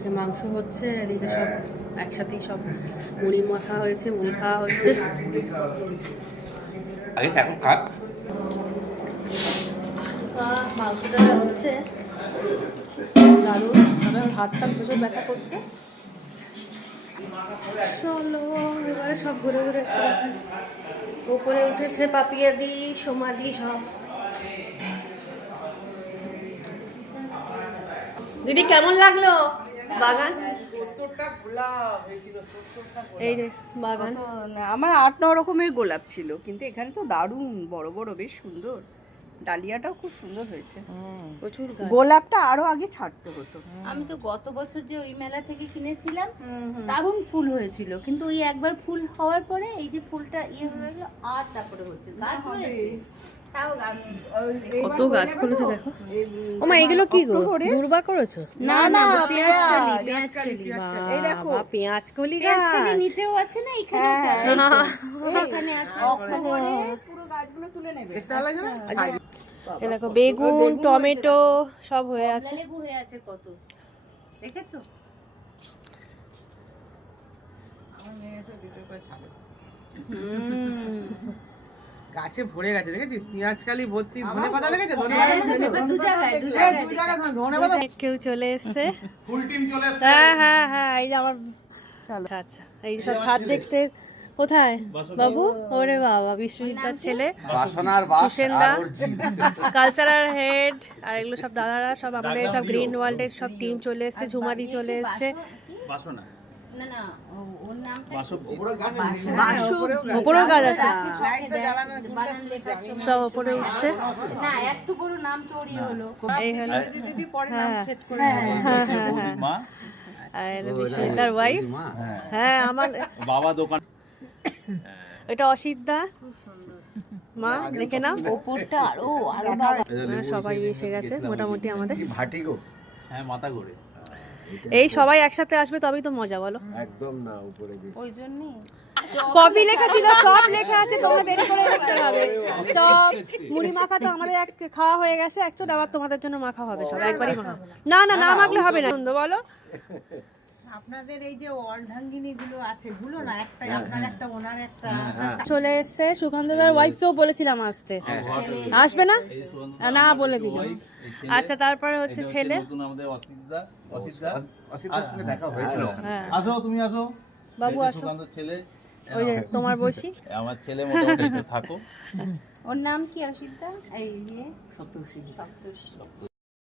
এদিকে মাংস হচ্ছে, এদিকে সব একসাথেই সব মুড়ি মাখা হয়েছে, মুড়ি খাওয়া হচ্ছে। মাংসটা হচ্ছে দারুণ, তবে হাতটা প্রচুর ব্যথা করছে। চলো এবারে সব ঘুরে ঘুরে উপরে উঠেছে পাপিয়া দি, সোমাদি সব। দিদি কেমন লাগলো বাগান? এই যে বাগান, আমার 8-9 রকমের গোলাপ ছিল, কিন্তু এখানে তো দারুণ বড় বড়, বেশ সুন্দর। ডালিয়াটাও খুব সুন্দর হয়েছে। প্রচুর গোলাপটা আরো আগে ছাড়তে হতো। আমি তো গত বছর যে ওই মেলা থেকে কিনেছিলাম দারুণ ফুল হয়েছিল, কিন্তু ওই একবার ফুল হওয়ার পরে এই যে ফুলটা ইয়ে হয়ে গেল, আর তারপরে হচ্ছে গাছ হয়েছে। কত গাছ করেছে দেখো। ও মা, এগুলো কি গো, দূর্বা করেছো? না না, পেঁয়াজকলি, পেঁয়াজকলি। এই দেখো পেঁয়াজকলি পেঁয়াজকলি নিচেও আছে না, এখানেও তো আছে, এখানে আছে। পুরো গাছগুলো তুলে নেবে। এই দেখো বেগুন, টমেটো সব হয়ে আছে। লেবু হয়ে আছে কত, দেখেছো? আমার মেয়ে এসে দুটো করে ছাড়েছে। গাছে ভরে গেছে, দেখেছিস? পেঁয়াজকালি ভর্তি, ধনেপাতা দেখেছো? দু জায়গায় ধনেপাতা। কেউ চলে এসছে, ফুল টিম চলে এসেছে। হ্যাঁ হ্যাঁ হ্যাঁ, এই যে আমার। আচ্ছা আচ্ছা, এই সব ছাদ দেখতে। কোথায় বাবু? ওরে বাবা, বিশ্বজিৎদার ছেলে সুসেনদা, কালচারাল হেড, আর এগুলো সব দাদারা, সব আমাদের সব গ্রিন ওয়ার্ল্ডের সব টিম চলে এসছে। ঝুমাদি চলে এসছে। না না, ওর নামটা ওপরেও গাছ আছে, লাইটটা জ্বালানো, সব ওপরে উঠছে। না, এত বড় নাম তৈরি হলো। এই হলো, দিদি পরে নাম সেট করে হ্যাঁ হ্যাঁ হ্যাঁ, আর বিশ্বজিৎদার ওয়াইফ। হ্যাঁ, আমার বাবা দোকান। এটা অসিতদা, মা দেখে নাও। ওপরটা আরো সবাই এসে গেছে মোটামুটি আমাদের। হ্যাঁ, মাথা ঘুরে। এই সবাই একসাথে আসবে তবেই তো মজা, বলো? একদম না, উপরে ওই জন্যই কফি লেখা ছিল, চপ লেখা আছে, তোমরা দেরি করে লিখতে হবে। চপ মুড়ি মাখা তো আমাদের এক খাওয়া হয়ে গেছে, একচুয়ালি আবার তোমাদের জন্য মাখা হবে, সব একবারই মাখা। না না না, মাখলে হবে না। সুন্দর, বলো। আপনাদের এই যে অর্ধাঙ্গিনী গুলো আছে, গুলো না, একটা আপনার একটা, ওনার একটা। চলে এসছে সুকান্তদার ওয়াইফকেও বলেছিলাম আসতে, আসবে না? না, বলে দিলাম। আচ্ছা, তারপরে হচ্ছে ছেলে। আমাদের অসিতদার সঙ্গে দেখা হয়েছিল। হ্যাঁ, আসো, তুমি আসো বাবু আসো। সুকান্তর ছেলে, ওই যে তোমার বসি। আমার ছেলে, মোটামুটি একটু থাকো। ওর নাম কি? অসিতদা, এই সপ্তর্ষি।